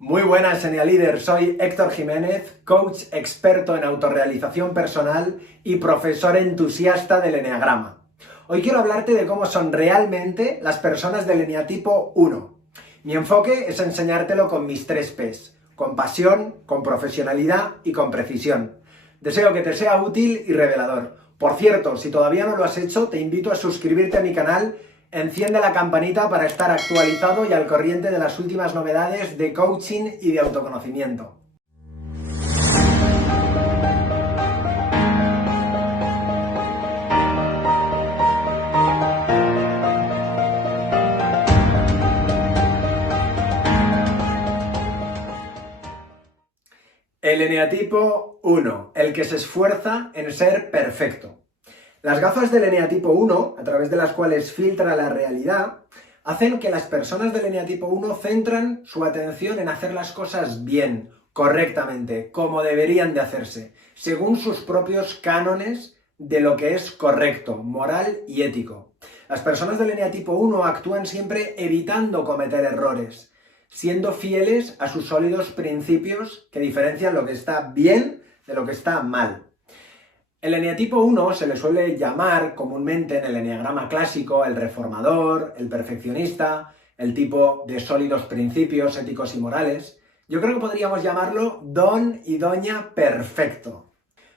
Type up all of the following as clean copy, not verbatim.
Muy buenas, Enia Líder. Soy Héctor Jiménez, coach experto en autorrealización personal y profesor entusiasta del eneagrama. Hoy quiero hablarte de cómo son realmente las personas del eneatipo 1. Mi enfoque es enseñártelo con mis 3 P's: con pasión, con profesionalidad y con precisión. Deseo que te sea útil y revelador. Por cierto, si todavía no lo has hecho, te invito a suscribirte a mi canal. Enciende la campanita para estar actualizado y al corriente de las últimas novedades de coaching y de autoconocimiento. El eneatipo 1, el que se esfuerza en ser perfecto. Las gafas del eneatipo 1, a través de las cuales filtra la realidad, hacen que las personas del eneatipo 1 centran su atención en hacer las cosas bien, correctamente, como deberían de hacerse, según sus propios cánones de lo que es correcto, moral y ético. Las personas del eneatipo 1 actúan siempre evitando cometer errores, siendo fieles a sus sólidos principios que diferencian lo que está bien de lo que está mal. El eneatipo 1 se le suele llamar comúnmente en el eneagrama clásico el reformador, el perfeccionista, el tipo de sólidos principios éticos y morales. Yo creo que podríamos llamarlo don y doña perfecto.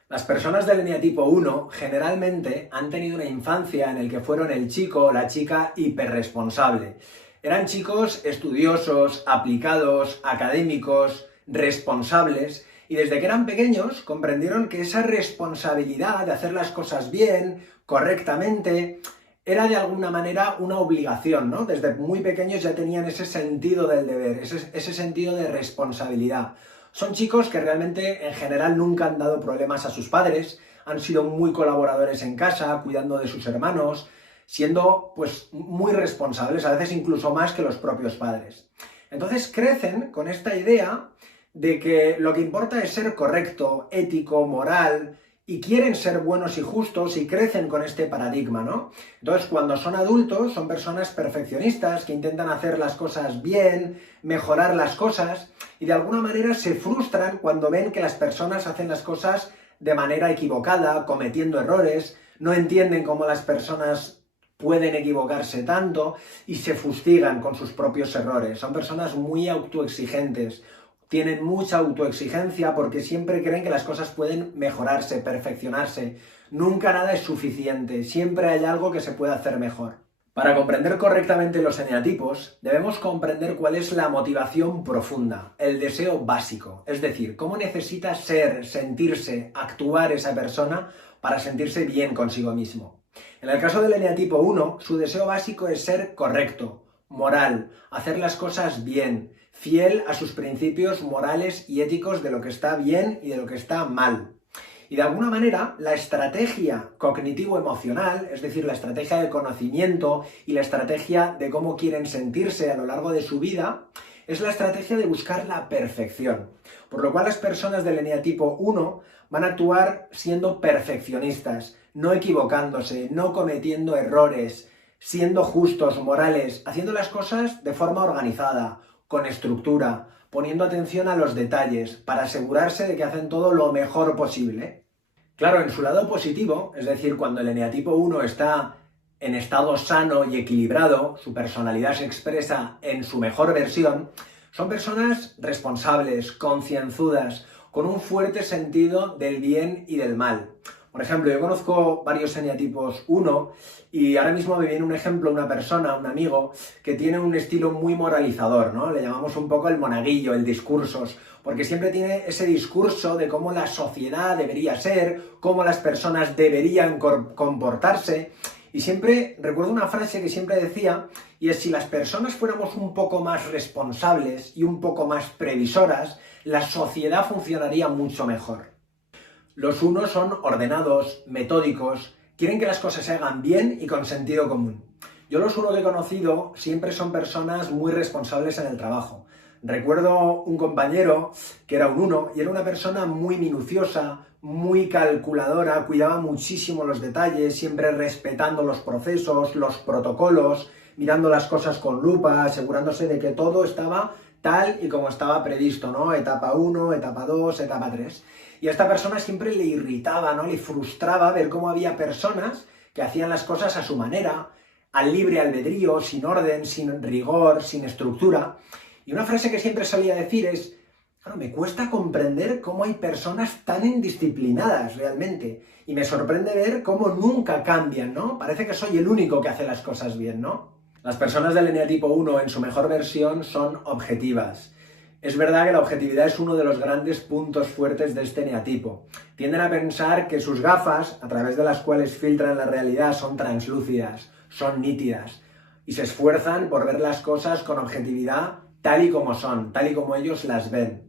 Las personas del eneatipo 1 generalmente han tenido una infancia en la que fueron el chico o la chica hiperresponsable. Eran chicos estudiosos, aplicados, académicos, responsables. Y desde que eran pequeños comprendieron que esa responsabilidad de hacer las cosas bien, correctamente, era de alguna manera una obligación, ¿no? Desde muy pequeños ya tenían ese sentido del deber, ese sentido de responsabilidad. Son chicos que realmente en general nunca han dado problemas a sus padres, han sido muy colaboradores en casa, cuidando de sus hermanos, siendo pues muy responsables, a veces incluso más que los propios padres. Entonces crecen con esta idea de que lo que importa es ser correcto, ético, moral, y quieren ser buenos y justos y crecen con este paradigma, ¿no? Entonces, cuando son adultos, son personas perfeccionistas que intentan hacer las cosas bien, mejorar las cosas, y de alguna manera se frustran cuando ven que las personas hacen las cosas de manera equivocada, cometiendo errores, no entienden cómo las personas pueden equivocarse tanto y se fustigan con sus propios errores. Son personas muy autoexigentes, tienen mucha autoexigencia porque siempre creen que las cosas pueden mejorarse, perfeccionarse. Nunca nada es suficiente, siempre hay algo que se puede hacer mejor. Para comprender correctamente los eneatipos, debemos comprender cuál es la motivación profunda, el deseo básico, es decir, cómo necesita ser, sentirse, actuar esa persona para sentirse bien consigo mismo. En el caso del eneatipo 1, su deseo básico es ser correcto, moral, hacer las cosas bien, fiel a sus principios morales y éticos de lo que está bien y de lo que está mal. Y de alguna manera, la estrategia cognitivo-emocional, es decir, la estrategia de conocimiento y la estrategia de cómo quieren sentirse a lo largo de su vida, es la estrategia de buscar la perfección. Por lo cual las personas del eneatipo 1 van a actuar siendo perfeccionistas, no equivocándose, no cometiendo errores, siendo justos, morales, haciendo las cosas de forma organizada, con estructura, poniendo atención a los detalles, para asegurarse de que hacen todo lo mejor posible. Claro, en su lado positivo, es decir, cuando el eneatipo 1 está en estado sano y equilibrado, su personalidad se expresa en su mejor versión, son personas responsables, concienzudas, con un fuerte sentido del bien y del mal. Por ejemplo, yo conozco varios eneatipos 1 y ahora mismo me viene un ejemplo, una persona, un amigo, que tiene un estilo muy moralizador, ¿no? Le llamamos un poco el monaguillo, el discursos, porque siempre tiene ese discurso de cómo la sociedad debería ser, cómo las personas deberían comportarse. Y siempre recuerdo una frase que siempre decía, y es: si las personas fuéramos un poco más responsables y un poco más previsoras, la sociedad funcionaría mucho mejor. Los unos son ordenados, metódicos, quieren que las cosas se hagan bien y con sentido común. Yo los uno que he conocido siempre son personas muy responsables en el trabajo. Recuerdo un compañero que era un 1 y era una persona muy minuciosa, muy calculadora, cuidaba muchísimo los detalles, siempre respetando los procesos, los protocolos, mirando las cosas con lupa, asegurándose de que todo estaba tal y como estaba previsto, ¿no? Etapa 1, etapa 2, etapa 3. Y a esta persona siempre le irritaba, ¿no? Le frustraba ver cómo había personas que hacían las cosas a su manera, al libre albedrío, sin orden, sin rigor, sin estructura. Y una frase que siempre solía decir es: claro, me cuesta comprender cómo hay personas tan indisciplinadas realmente. Y me sorprende ver cómo nunca cambian, ¿no? Parece que soy el único que hace las cosas bien, ¿no? Las personas del eneatipo 1 en su mejor versión son objetivas. Es verdad que la objetividad es uno de los grandes puntos fuertes de este eneatipo. Tienden a pensar que sus gafas, a través de las cuales filtran la realidad, son translúcidas, son nítidas, y se esfuerzan por ver las cosas con objetividad tal y como son, tal y como ellos las ven.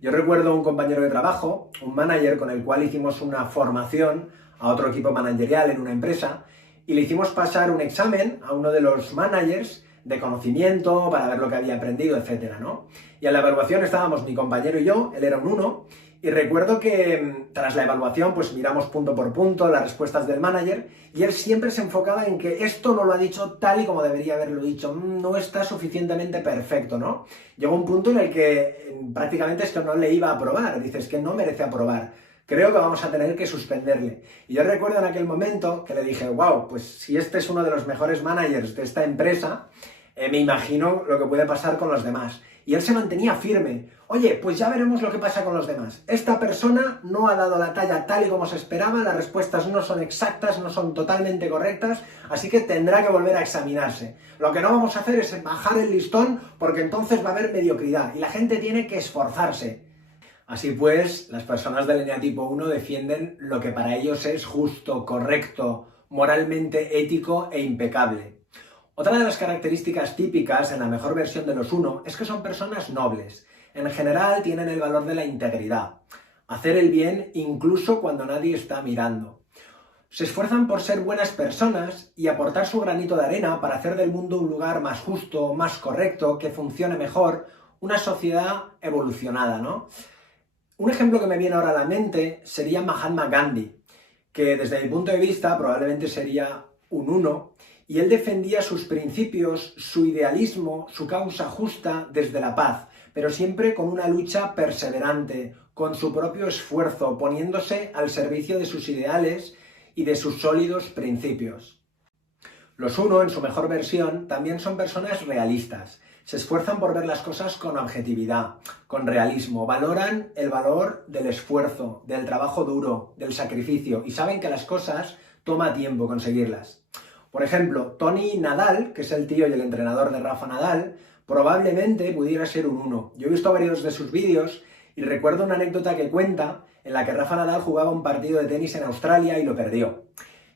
Yo recuerdo un compañero de trabajo, un manager con el cual hicimos una formación a otro equipo managerial en una empresa, y le hicimos pasar un examen a uno de los managers de conocimiento para ver lo que había aprendido, etcétera, ¿no? Y en la evaluación estábamos mi compañero y yo, él era un 1, y recuerdo que tras la evaluación pues miramos punto por punto las respuestas del manager, y él siempre se enfocaba en que esto no lo ha dicho tal y como debería haberlo dicho, no está suficientemente perfecto, ¿no? Llegó un punto en el que prácticamente esto no le iba a aprobar, dices que no merece aprobar. Creo que vamos a tener que suspenderle. Y yo recuerdo en aquel momento que le dije, wow, pues si este es uno de los mejores managers de esta empresa, me imagino lo que puede pasar con los demás. Y él se mantenía firme. Oye, pues ya veremos lo que pasa con los demás. Esta persona no ha dado la talla tal y como se esperaba, las respuestas no son exactas, no son totalmente correctas, así que tendrá que volver a examinarse. Lo que no vamos a hacer es bajar el listón, porque entonces va a haber mediocridad y la gente tiene que esforzarse. Así pues, las personas del eneatipo 1 defienden lo que para ellos es justo, correcto, moralmente ético e impecable. Otra de las características típicas en la mejor versión de los 1 es que son personas nobles. En general tienen el valor de la integridad, hacer el bien incluso cuando nadie está mirando. Se esfuerzan por ser buenas personas y aportar su granito de arena para hacer del mundo un lugar más justo, más correcto, que funcione mejor, una sociedad evolucionada, ¿no? Un ejemplo que me viene ahora a la mente sería Mahatma Gandhi, que desde mi punto de vista probablemente sería un 1, y él defendía sus principios, su idealismo, su causa justa desde la paz, pero siempre con una lucha perseverante, con su propio esfuerzo, poniéndose al servicio de sus ideales y de sus sólidos principios. Los 1, en su mejor versión, también son personas realistas. Se esfuerzan por ver las cosas con objetividad, con realismo, valoran el valor del esfuerzo, del trabajo duro, del sacrificio, y saben que las cosas toma tiempo conseguirlas. Por ejemplo, Tony Nadal, que es el tío y el entrenador de Rafa Nadal, probablemente pudiera ser un 1. Yo he visto varios de sus vídeos y recuerdo una anécdota que cuenta en la que Rafa Nadal jugaba un partido de tenis en Australia y lo perdió.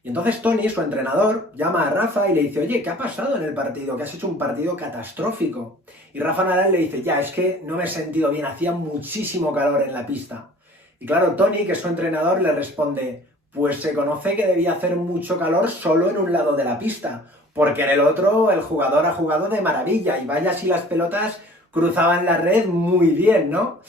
Y entonces Tony, su entrenador, llama a Rafa y le dice, oye, ¿qué ha pasado en el partido? Que has hecho un partido catastrófico. Y Rafa Nadal le dice, ya, es que no me he sentido bien, hacía muchísimo calor en la pista. Y claro, Tony, que es su entrenador, le responde, pues se conoce que debía hacer mucho calor solo en un lado de la pista, porque en el otro el jugador ha jugado de maravilla y vaya si las pelotas cruzaban la red muy bien, ¿no?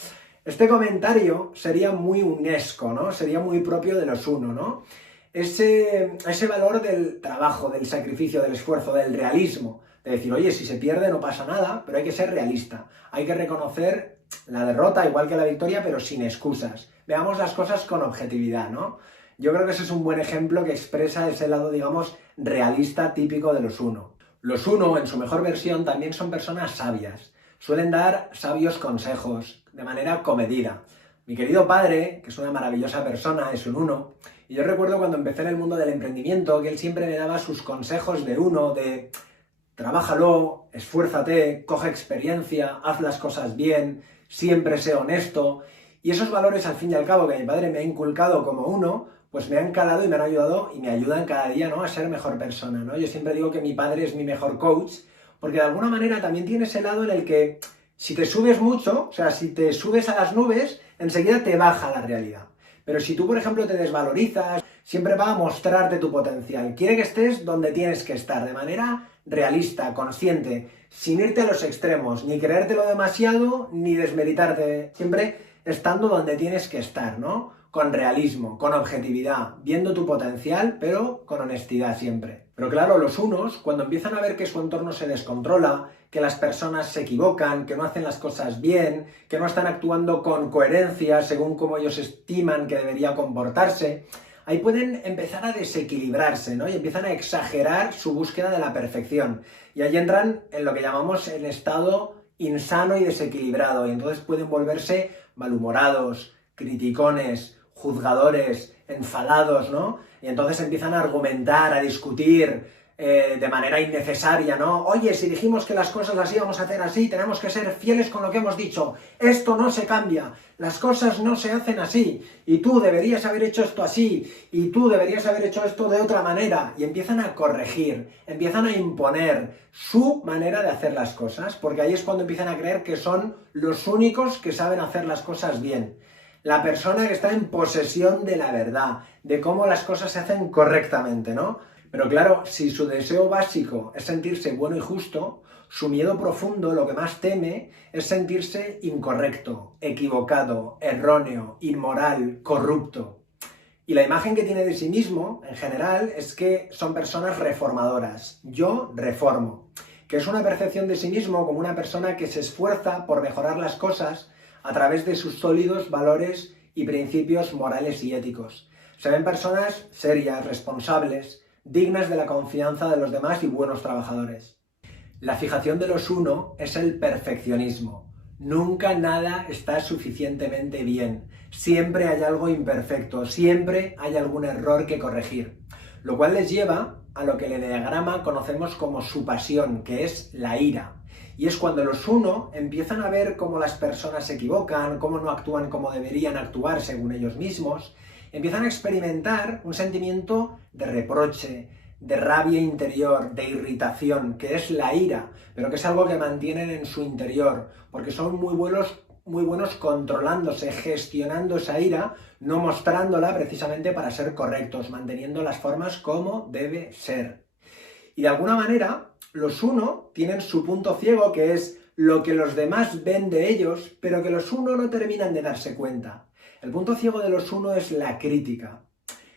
Este comentario sería muy unesco, ¿no? Sería muy propio de los 1, ¿no? Ese valor del trabajo, del sacrificio, del esfuerzo, del realismo, de decir, oye, si se pierde no pasa nada, pero hay que ser realista, hay que reconocer la derrota igual que la victoria, pero sin excusas. Veamos las cosas con objetividad, ¿no? Yo creo que ese es un buen ejemplo que expresa ese lado, digamos, realista típico de los 1. Los 1, en su mejor versión, también son personas sabias. Suelen dar sabios consejos, de manera comedida. Mi querido padre, que es una maravillosa persona, es un 1, y yo recuerdo cuando empecé en el mundo del emprendimiento que él siempre me daba sus consejos de 1, de trabájalo, esfuérzate, coge experiencia, haz las cosas bien, siempre sé honesto. Y esos valores, al fin y al cabo, que mi padre me ha inculcado como 1, pues me han calado y me han ayudado y me ayudan cada día, ¿no?, a ser mejor persona, ¿no? Yo siempre digo que mi padre es mi mejor coach, porque de alguna manera también tiene ese lado en el que si te subes mucho, o sea, si te subes a las nubes, enseguida te baja la realidad. Pero si tú, por ejemplo, te desvalorizas, siempre va a mostrarte tu potencial. Quiere que estés donde tienes que estar, de manera realista, consciente, sin irte a los extremos, ni creértelo demasiado, ni desmeritarte, siempre estando donde tienes que estar, ¿no? Con realismo, con objetividad, viendo tu potencial, pero con honestidad siempre. Pero claro, los 1, cuando empiezan a ver que su entorno se descontrola, que las personas se equivocan, que no hacen las cosas bien, que no están actuando con coherencia según como ellos estiman que debería comportarse. Ahí pueden empezar a desequilibrarse, ¿no? Y empiezan a exagerar su búsqueda de la perfección. Y ahí entran en lo que llamamos el estado insano y desequilibrado. Y entonces pueden volverse malhumorados, criticones, juzgadores, enfadados, ¿no? Y entonces empiezan a argumentar, a discutir de manera innecesaria, ¿no? Oye, si dijimos que las cosas las íbamos a hacer así, tenemos que ser fieles con lo que hemos dicho. Esto no se cambia, las cosas no se hacen así, y tú deberías haber hecho esto así, y tú deberías haber hecho esto de otra manera. Y empiezan a corregir, empiezan a imponer su manera de hacer las cosas, porque ahí es cuando empiezan a creer que son los únicos que saben hacer las cosas bien. La persona que está en posesión de la verdad, de cómo las cosas se hacen correctamente, ¿no? Pero claro, si su deseo básico es sentirse bueno y justo, su miedo profundo, lo que más teme, es sentirse incorrecto, equivocado, erróneo, inmoral, corrupto. Y la imagen que tiene de sí mismo, en general, es que son personas reformadoras. Yo reformo. Que es una percepción de sí mismo como una persona que se esfuerza por mejorar las cosas a través de sus sólidos valores y principios morales y éticos. Se ven personas serias, responsables, dignas de la confianza de los demás y buenos trabajadores. La fijación de los uno es el perfeccionismo. Nunca nada está suficientemente bien. Siempre hay algo imperfecto, siempre hay algún error que corregir. Lo cual les lleva a lo que en el eneagrama conocemos como su pasión, que es la ira. Y es cuando los uno empiezan a ver cómo las personas se equivocan, cómo no actúan como deberían actuar según ellos mismos, empiezan a experimentar un sentimiento de reproche, de rabia interior, de irritación, que es la ira, pero que es algo que mantienen en su interior, porque son muy buenos controlándose, gestionando esa ira, no mostrándola precisamente para ser correctos, manteniendo las formas como debe ser. Y de alguna manera, los uno tienen su punto ciego, que es lo que los demás ven de ellos, pero que los uno no terminan de darse cuenta. El punto ciego de los uno es la crítica.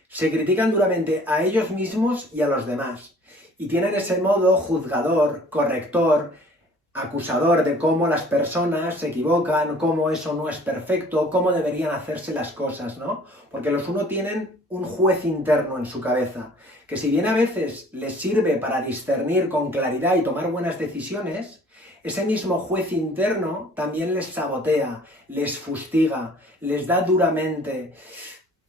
Se critican duramente a ellos mismos y a los demás. Y tienen ese modo juzgador, corrector, acusador de cómo las personas se equivocan, cómo eso no es perfecto, cómo deberían hacerse las cosas, ¿no? Porque los uno tienen un juez interno en su cabeza, que si bien a veces les sirve para discernir con claridad y tomar buenas decisiones, ese mismo juez interno también les sabotea, les fustiga, les da duramente,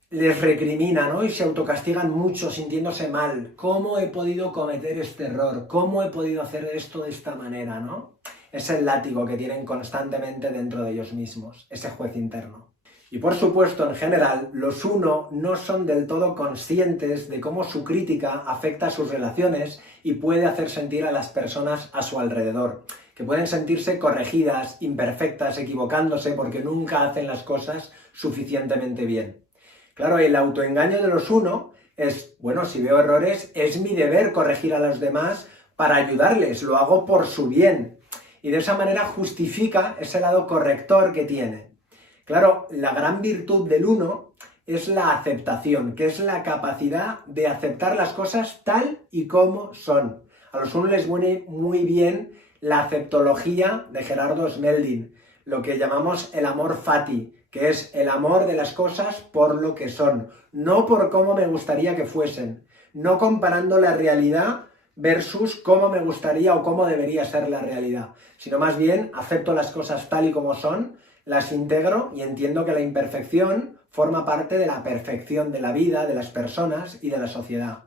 les recrimina, ¿no? Y se autocastigan mucho sintiéndose mal. ¿Cómo he podido cometer este error? ¿Cómo he podido hacer esto de esta manera, ¿no? Es el látigo que tienen constantemente dentro de ellos mismos, ese juez interno. Y por supuesto, en general, los uno no son del todo conscientes de cómo su crítica afecta a sus relaciones y puede hacer sentir a las personas a su alrededor, que pueden sentirse corregidas, imperfectas, equivocándose porque nunca hacen las cosas suficientemente bien. Claro, el autoengaño de los uno es, bueno, si veo errores, es mi deber corregir a los demás para ayudarles, lo hago por su bien. Y de esa manera justifica ese lado corrector que tiene. Claro, la gran virtud del uno es la aceptación, que es la capacidad de aceptar las cosas tal y como son. A los uno les viene muy bien la aceptología de Gerardo Smelding, lo que llamamos el amor fati, que es el amor de las cosas por lo que son, no por cómo me gustaría que fuesen, no comparando la realidad versus cómo me gustaría o cómo debería ser la realidad, sino más bien acepto las cosas tal y como son, las integro y entiendo que la imperfección forma parte de la perfección de la vida, de las personas y de la sociedad.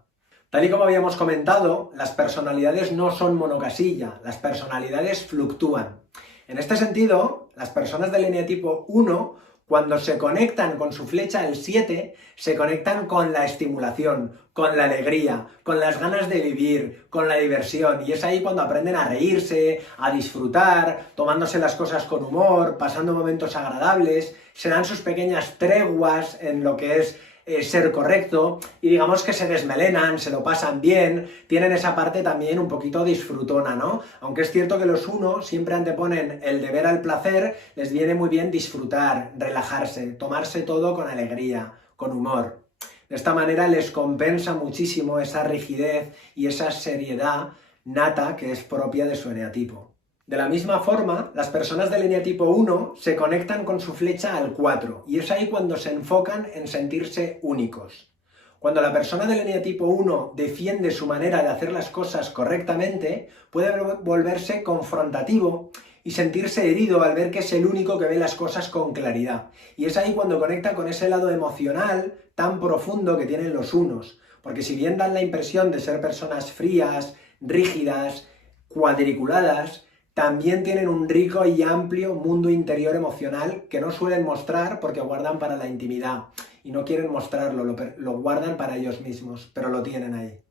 Tal y como habíamos comentado, las personalidades no son monocasilla, las personalidades fluctúan. En este sentido, las personas del eneatipo 1, cuando se conectan con su flecha el 7, se conectan con la estimulación, con la alegría, con las ganas de vivir, con la diversión. Y es ahí cuando aprenden a reírse, a disfrutar, tomándose las cosas con humor, pasando momentos agradables, se dan sus pequeñas treguas en lo que es ser correcto, y digamos que se desmelenan, se lo pasan bien, tienen esa parte también un poquito disfrutona, ¿no? Aunque es cierto que los uno siempre anteponen el deber al placer, les viene muy bien disfrutar, relajarse, tomarse todo con alegría, con humor. De esta manera les compensa muchísimo esa rigidez y esa seriedad nata que es propia de su eneatipo. De la misma forma, las personas del eneatipo 1 se conectan con su flecha al 4 y es ahí cuando se enfocan en sentirse únicos. Cuando la persona del eneatipo 1 defiende su manera de hacer las cosas correctamente, puede volverse confrontativo y sentirse herido al ver que es el único que ve las cosas con claridad. Y es ahí cuando conecta con ese lado emocional tan profundo que tienen los unos. Porque si bien dan la impresión de ser personas frías, rígidas, cuadriculadas, también tienen un rico y amplio mundo interior emocional que no suelen mostrar porque guardan para la intimidad y no quieren mostrarlo, lo guardan para ellos mismos, pero lo tienen ahí.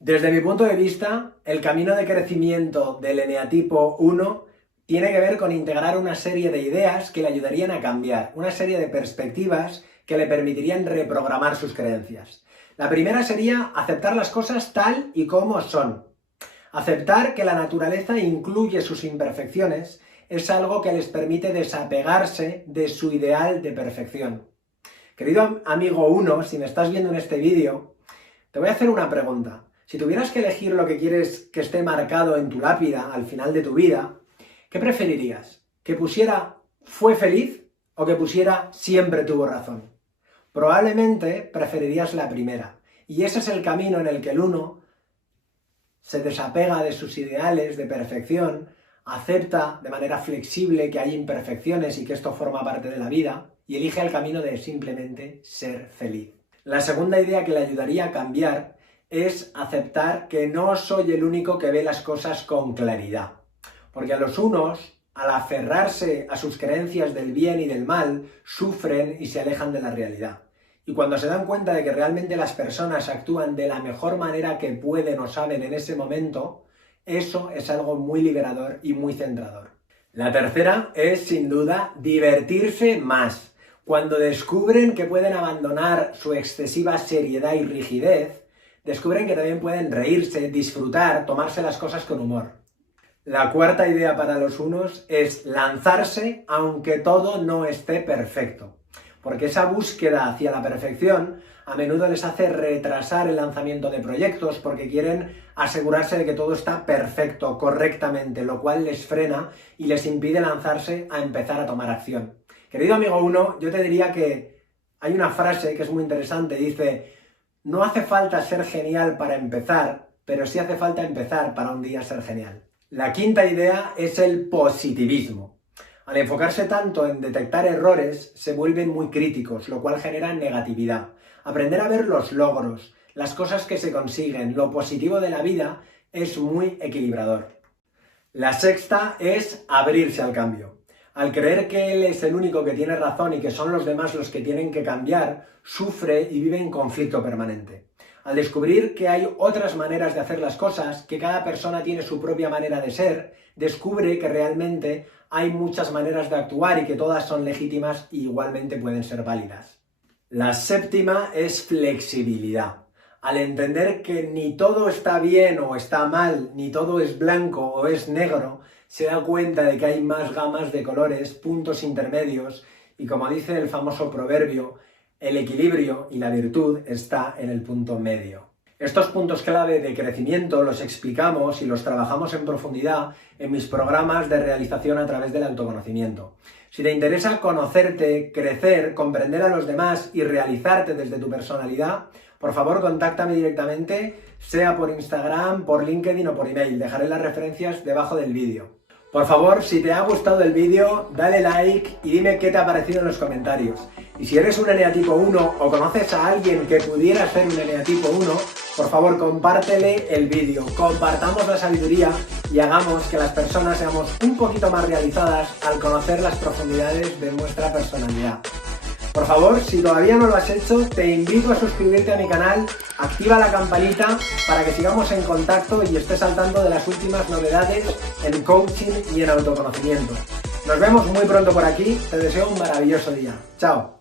Desde mi punto de vista, el camino de crecimiento del eneatipo 1 tiene que ver con integrar una serie de ideas que le ayudarían a cambiar, una serie de perspectivas que le permitirían reprogramar sus creencias. La primera sería aceptar las cosas tal y como son. Aceptar que la naturaleza incluye sus imperfecciones es algo que les permite desapegarse de su ideal de perfección. Querido amigo 1, si me estás viendo en este vídeo, te voy a hacer una pregunta. Si tuvieras que elegir lo que quieres que esté marcado en tu lápida al final de tu vida, ¿qué preferirías? ¿Que pusiera fue feliz o que pusiera siempre tuvo razón? Probablemente preferirías la primera. Y ese es el camino en el que el 1 se desapega de sus ideales de perfección, acepta de manera flexible que hay imperfecciones y que esto forma parte de la vida y elige el camino de simplemente ser feliz. La segunda idea que le ayudaría a cambiar es aceptar que no soy el único que ve las cosas con claridad. Porque a los unos, al aferrarse a sus creencias del bien y del mal, sufren y se alejan de la realidad. Y cuando se dan cuenta de que realmente las personas actúan de la mejor manera que pueden o saben en ese momento, eso es algo muy liberador y muy centrador. La tercera es, sin duda, divertirse más. Cuando descubren que pueden abandonar su excesiva seriedad y rigidez, descubren que también pueden reírse, disfrutar, tomarse las cosas con humor. La cuarta idea para los unos es lanzarse aunque todo no esté perfecto. Porque esa búsqueda hacia la perfección a menudo les hace retrasar el lanzamiento de proyectos porque quieren asegurarse de que todo está perfecto, correctamente, lo cual les frena y les impide lanzarse a empezar a tomar acción. Querido amigo 1, yo te diría que hay una frase que es muy interesante, dice: no hace falta ser genial para empezar, pero sí hace falta empezar para un día ser genial. La quinta idea es el positivismo. Al enfocarse tanto en detectar errores, se vuelven muy críticos, lo cual genera negatividad. Aprender a ver los logros, las cosas que se consiguen, lo positivo de la vida, es muy equilibrador. La sexta es abrirse al cambio. Al creer que él es el único que tiene razón y que son los demás los que tienen que cambiar, sufre y vive en conflicto permanente. Al descubrir que hay otras maneras de hacer las cosas, que cada persona tiene su propia manera de ser, descubre que realmente hay muchas maneras de actuar y que todas son legítimas y igualmente pueden ser válidas. La séptima es flexibilidad. Al entender que ni todo está bien o está mal, ni todo es blanco o es negro, se da cuenta de que hay más gamas de colores, puntos intermedios, y como dice el famoso proverbio, el equilibrio y la virtud está en el punto medio. Estos puntos clave de crecimiento los explicamos y los trabajamos en profundidad en mis programas de realización a través del autoconocimiento. Si te interesa conocerte, crecer, comprender a los demás y realizarte desde tu personalidad, por favor contáctame directamente, sea por Instagram, por LinkedIn o por email. Dejaré las referencias debajo del vídeo. Por favor, si te ha gustado el vídeo, dale like y dime qué te ha parecido en los comentarios. Y si eres un eneatipo 1 o conoces a alguien que pudiera ser un eneatipo 1, por favor compártele el vídeo, compartamos la sabiduría y hagamos que las personas seamos un poquito más realizadas al conocer las profundidades de nuestra personalidad. Por favor, si todavía no lo has hecho, te invito a suscribirte a mi canal, activa la campanita para que sigamos en contacto y estés al tanto de las últimas novedades en coaching y en autoconocimiento. Nos vemos muy pronto por aquí, te deseo un maravilloso día. Chao.